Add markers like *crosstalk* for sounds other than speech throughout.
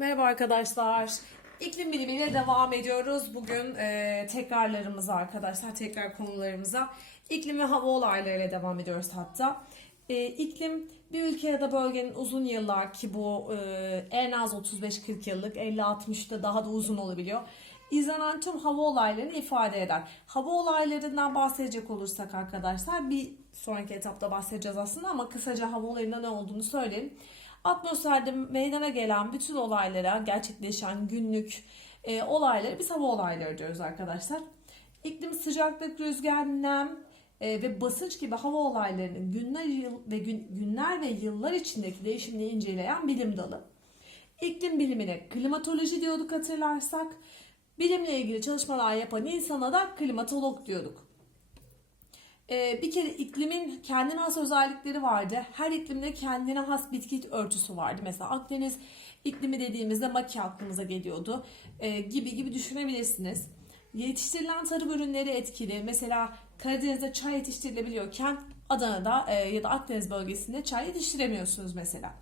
Merhaba arkadaşlar. İklim bilimiyle devam ediyoruz. Bugün e, tekrarlarımıza arkadaşlar, tekrar konularımıza iklim ve hava olaylarıyla devam ediyoruz hatta. E, iklim bir ülke ya da bölgenin uzun yıllar ki bu e, en az 35-40 yıllık, 50-60'da daha da uzun olabiliyor. İzlenen tüm hava olaylarını ifade eder. Hava olaylarından bahsedecek olursak arkadaşlar bir sonraki etapta bahsedeceğiz aslında ama kısaca hava olayında ne olduğunu söyleyelim. Atmosferde meydana gelen bütün olaylara, gerçekleşen günlük e, olayları biz hava olayları diyoruz arkadaşlar. İklim, sıcaklık, rüzgar, nem e, ve basınç gibi hava olaylarının günler yıl ve gün, günler ve yıllar içindeki değişimini inceleyen bilim dalı. İklim bilimine klimatoloji diyorduk hatırlarsak. Bilimle ilgili çalışmalar yapan insana da klimatolog diyorduk. Ee, bir kere iklimin kendine has özellikleri vardı. Her iklimde kendine has bitki örtüsü vardı. Mesela Akdeniz iklimi dediğimizde maki aklımıza geliyordu Ee, gibi gibi düşünebilirsiniz. Yetiştirilen tarım ürünleri etkili. Mesela Karadeniz'de çay yetiştirilebiliyorken Adana'da e, ya da Akdeniz bölgesinde çay yetiştiremiyorsunuz mesela.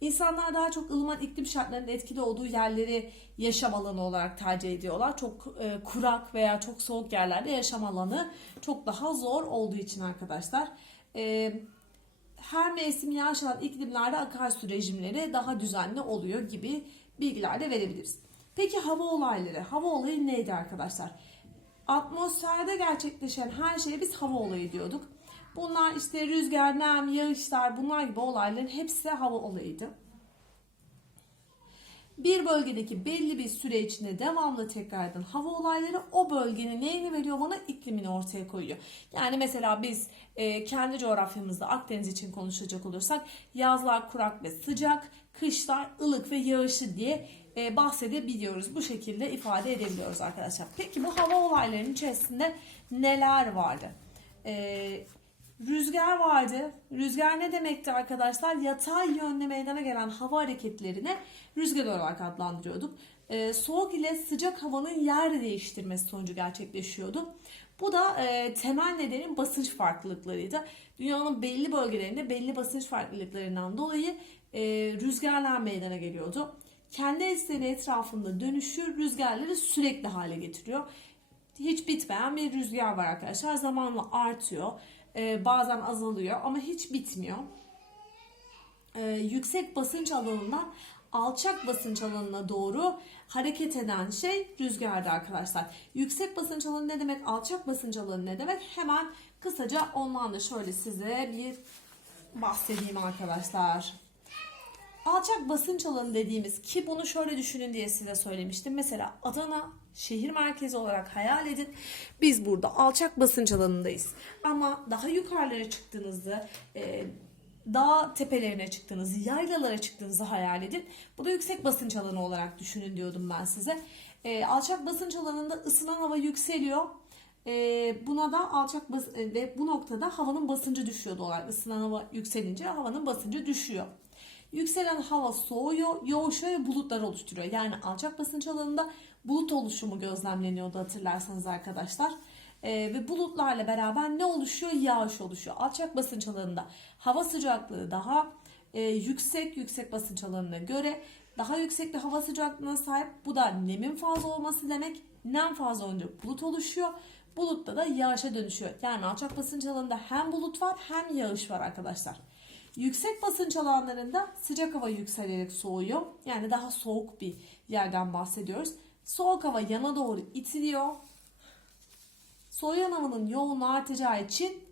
İnsanlar daha çok ılıman iklim şartlarının etkili olduğu yerleri yaşam alanı olarak tercih ediyorlar. Çok e, kurak veya çok soğuk yerlerde yaşam alanı çok daha zor olduğu için arkadaşlar. E, her mevsim yağış iklimlerde akarsu rejimleri daha düzenli oluyor gibi bilgiler de verebiliriz. Peki hava olayları? Hava olayı neydi arkadaşlar? Atmosferde gerçekleşen her şeye biz hava olayı diyorduk. Bunlar işte rüzgar, nem, yağışlar bunlar gibi olayların hepsi hava olayıydı. Bir bölgedeki belli bir süre içinde devamlı tekrar eden hava olayları o bölgenin neyini veriyor bana iklimini ortaya koyuyor. Yani mesela biz e, kendi coğrafyamızda Akdeniz için konuşacak olursak yazlar kurak ve sıcak, kışlar ılık ve yağışlı diye e, bahsedebiliyoruz. Bu şekilde ifade edebiliyoruz arkadaşlar. Peki bu hava olaylarının içerisinde neler vardı? E, Rüzgar vardı. Rüzgar ne demekti arkadaşlar? Yatay yönde meydana gelen hava hareketlerine rüzgar olarak adlandırıyorduk. Ee, soğuk ile sıcak havanın yer değiştirmesi sonucu gerçekleşiyordu. Bu da e, temel nedenin basınç farklılıklarıydı. Dünyanın belli bölgelerinde belli basınç farklılıklarından dolayı e, rüzgarlar meydana geliyordu. Kendi ekseni etrafında dönüşü rüzgarları sürekli hale getiriyor. Hiç bitmeyen bir rüzgar var arkadaşlar. Zamanla artıyor. Ee, bazen azalıyor ama hiç bitmiyor. Ee, yüksek basınç alanından alçak basınç alanına doğru hareket eden şey rüzgardı arkadaşlar. Yüksek basınç alanı ne demek? Alçak basınç alanı ne demek? Hemen kısaca ondan da şöyle size bir bahsedeyim arkadaşlar. Alçak basınç alanı dediğimiz ki bunu şöyle düşünün diye size söylemiştim. Mesela Adana şehir merkezi olarak hayal edin. Biz burada alçak basınç alanındayız. Ama daha yukarılara çıktığınızda e, dağ tepelerine çıktığınız, yaylalara çıktığınızı hayal edin. Bu da yüksek basınç alanı olarak düşünün diyordum ben size. E, alçak basınç alanında ısınan hava yükseliyor. E, buna da alçak bas e, ve bu noktada havanın basıncı düşüyor dolar. Isınan hava yükselince havanın basıncı düşüyor. Yükselen hava soğuyor, yoğuşuyor ve bulutlar oluşturuyor. Yani alçak basınç alanında bulut oluşumu gözlemleniyordu hatırlarsanız arkadaşlar. Ee, ve bulutlarla beraber ne oluşuyor? Yağış oluşuyor. Alçak basınç alanında hava sıcaklığı daha e, yüksek, yüksek basınç alanına göre daha yüksek bir hava sıcaklığına sahip. Bu da nemin fazla olması demek. Nem fazla olunca bulut oluşuyor. Bulutta da yağışa dönüşüyor. Yani alçak basınç alanında hem bulut var hem yağış var arkadaşlar. Yüksek basınç alanlarında sıcak hava yükselerek soğuyor. Yani daha soğuk bir yerden bahsediyoruz. Soğuk hava yana doğru itiliyor. Soğuyan havanın yoğunluğu artacağı için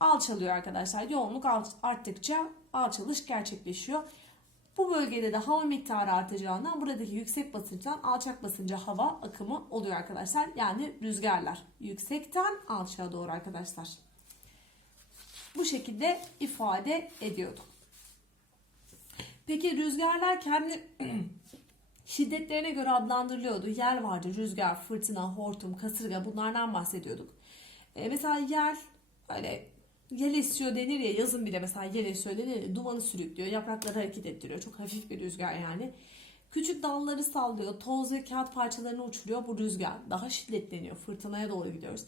alçalıyor arkadaşlar. Yoğunluk arttıkça alçalış gerçekleşiyor. Bu bölgede de hava miktarı artacağından buradaki yüksek basınçtan alçak basınca hava akımı oluyor arkadaşlar. Yani rüzgarlar yüksekten alçağa doğru arkadaşlar bu şekilde ifade ediyorduk. Peki rüzgarlar kendi *clears throat* şiddetlerine göre adlandırılıyordu. Yer vardı, rüzgar, fırtına, hortum, kasırga bunlardan bahsediyorduk. E, mesela yer öyle yel esiyor denir ya yazın bile mesela yel esiyor denir ya dumanı sürüklüyor, yaprakları hareket ettiriyor. Çok hafif bir rüzgar yani. Küçük dalları sallıyor, toz ve kağıt parçalarını uçuruyor bu rüzgar. Daha şiddetleniyor, fırtınaya doğru gidiyoruz.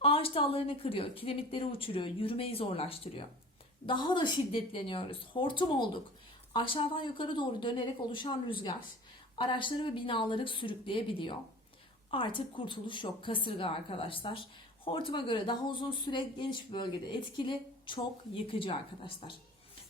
Ağaç dallarını kırıyor, kiremitleri uçuruyor, yürümeyi zorlaştırıyor. Daha da şiddetleniyoruz, hortum olduk. aşağıdan yukarı doğru dönerek oluşan rüzgar araçları ve binaları sürükleyebiliyor. Artık kurtuluş yok. Kasırga arkadaşlar. Hortuma göre daha uzun süre geniş bir bölgede etkili, çok yıkıcı arkadaşlar.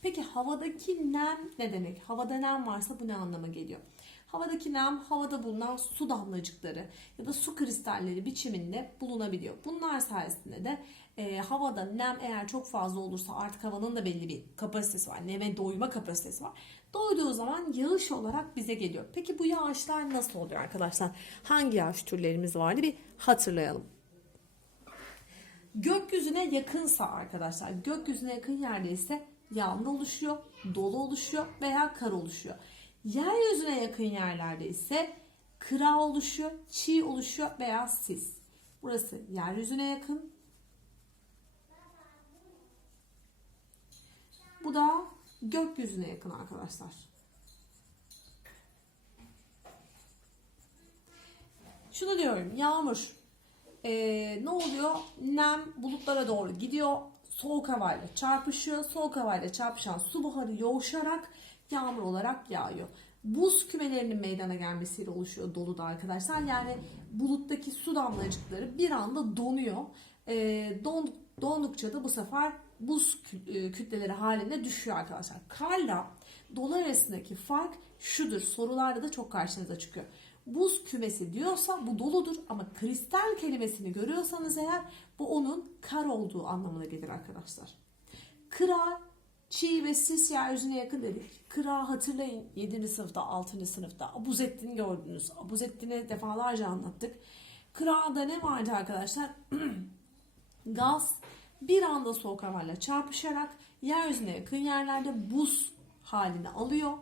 Peki havadaki nem ne demek? Havada nem varsa bu ne anlama geliyor? Havadaki nem havada bulunan su damlacıkları ya da su kristalleri biçiminde bulunabiliyor. Bunlar sayesinde de e, havada nem eğer çok fazla olursa artık havanın da belli bir kapasitesi var. Neme doyma kapasitesi var. Doyduğu zaman yağış olarak bize geliyor. Peki bu yağışlar nasıl oluyor arkadaşlar? Hangi yağış türlerimiz vardı bir hatırlayalım. Gökyüzüne yakınsa arkadaşlar, gökyüzüne yakın yerde ise yağmur oluşuyor, dolu oluşuyor veya kar oluşuyor. Yeryüzüne yakın yerlerde ise kıra oluşuyor, çiğ oluşuyor veya sis. Burası yeryüzüne yakın. Bu da gökyüzüne yakın arkadaşlar. Şunu diyorum, yağmur ee, ne oluyor? Nem bulutlara doğru gidiyor. Soğuk havayla çarpışıyor. Soğuk havayla çarpışan su buharı yoğuşarak yağmur olarak yağıyor. Buz kümelerinin meydana gelmesiyle oluşuyor doluda arkadaşlar. Yani buluttaki su damlacıkları bir anda donuyor. Ee, don, dondukça da bu sefer buz e, kütleleri halinde düşüyor arkadaşlar. Karla dolu arasındaki fark şudur. Sorularda da çok karşınıza çıkıyor buz kümesi diyorsa bu doludur ama kristal kelimesini görüyorsanız eğer bu onun kar olduğu anlamına gelir arkadaşlar. Kıra, çiğ ve sis yeryüzüne yakın dedik. Kıra hatırlayın 7. sınıfta 6. sınıfta Abuzettin'i gördünüz. Abuzettin'i defalarca anlattık. Kıra'da ne vardı arkadaşlar? *clears throat* Gaz bir anda soğuk havayla çarpışarak yeryüzüne yakın yerlerde buz halini alıyor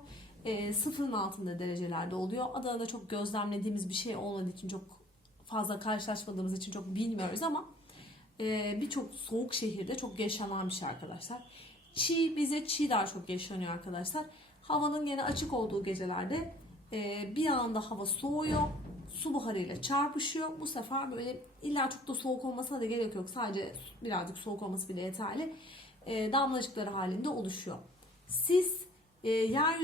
e, sıfırın altında derecelerde oluyor. Adana'da çok gözlemlediğimiz bir şey olmadığı için çok fazla karşılaşmadığımız için çok bilmiyoruz ama e, birçok soğuk şehirde çok yaşanan bir şey arkadaşlar. Çiğ bize çiğ daha çok yaşanıyor arkadaşlar. Havanın yine açık olduğu gecelerde e, bir anda hava soğuyor. Su buharıyla çarpışıyor. Bu sefer böyle illa çok da soğuk olmasına da gerek yok. Sadece birazcık soğuk olması bile yeterli. E, damlacıkları halinde oluşuyor. Sis e, yer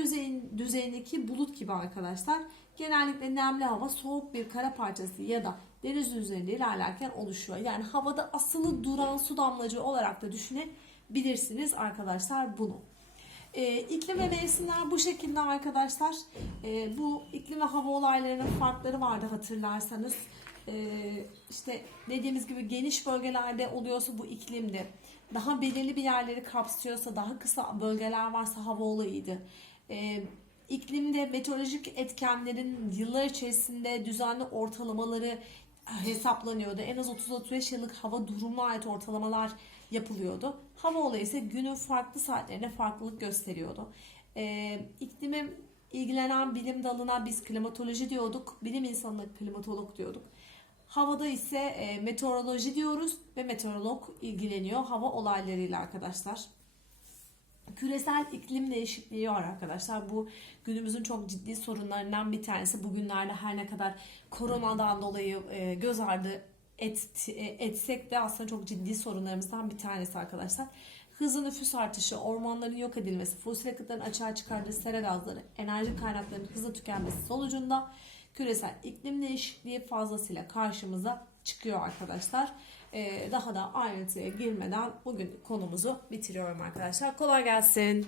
düzeyindeki bulut gibi arkadaşlar. Genellikle nemli hava soğuk bir kara parçası ya da deniz üzerinde ilerlerken oluşuyor. Yani havada asılı duran su damlacığı olarak da düşünebilirsiniz arkadaşlar bunu. E, iklim ve mevsimler bu şekilde arkadaşlar. E, bu iklim ve hava olaylarının farkları vardı hatırlarsanız. E, işte dediğimiz gibi geniş bölgelerde oluyorsa bu iklimdi daha belirli bir yerleri kapsıyorsa, daha kısa bölgeler varsa hava olayıydı. Ee, iklimde meteorolojik etkenlerin yıllar içerisinde düzenli ortalamaları hesaplanıyordu. En az 30-35 yıllık hava durumuna ait ortalamalar yapılıyordu. Hava olayı ise günün farklı saatlerine farklılık gösteriyordu. Ee, iklime ilgilenen bilim dalına biz klimatoloji diyorduk. Bilim insanına klimatolog diyorduk. Havada ise e, meteoroloji diyoruz ve meteorolog ilgileniyor hava olaylarıyla arkadaşlar. Küresel iklim değişikliği var arkadaşlar. Bu günümüzün çok ciddi sorunlarından bir tanesi. Bugünlerde her ne kadar koronadan dolayı e, göz ardı et, e, etsek de aslında çok ciddi sorunlarımızdan bir tanesi arkadaşlar. Hızlı nüfus artışı, ormanların yok edilmesi, fosil yakıtların açığa çıkardığı sera gazları, enerji kaynaklarının hızlı tükenmesi sonucunda küresel iklim değişikliği fazlasıyla karşımıza çıkıyor arkadaşlar. Ee, daha da ayrıntıya girmeden bugün konumuzu bitiriyorum arkadaşlar. Kolay gelsin.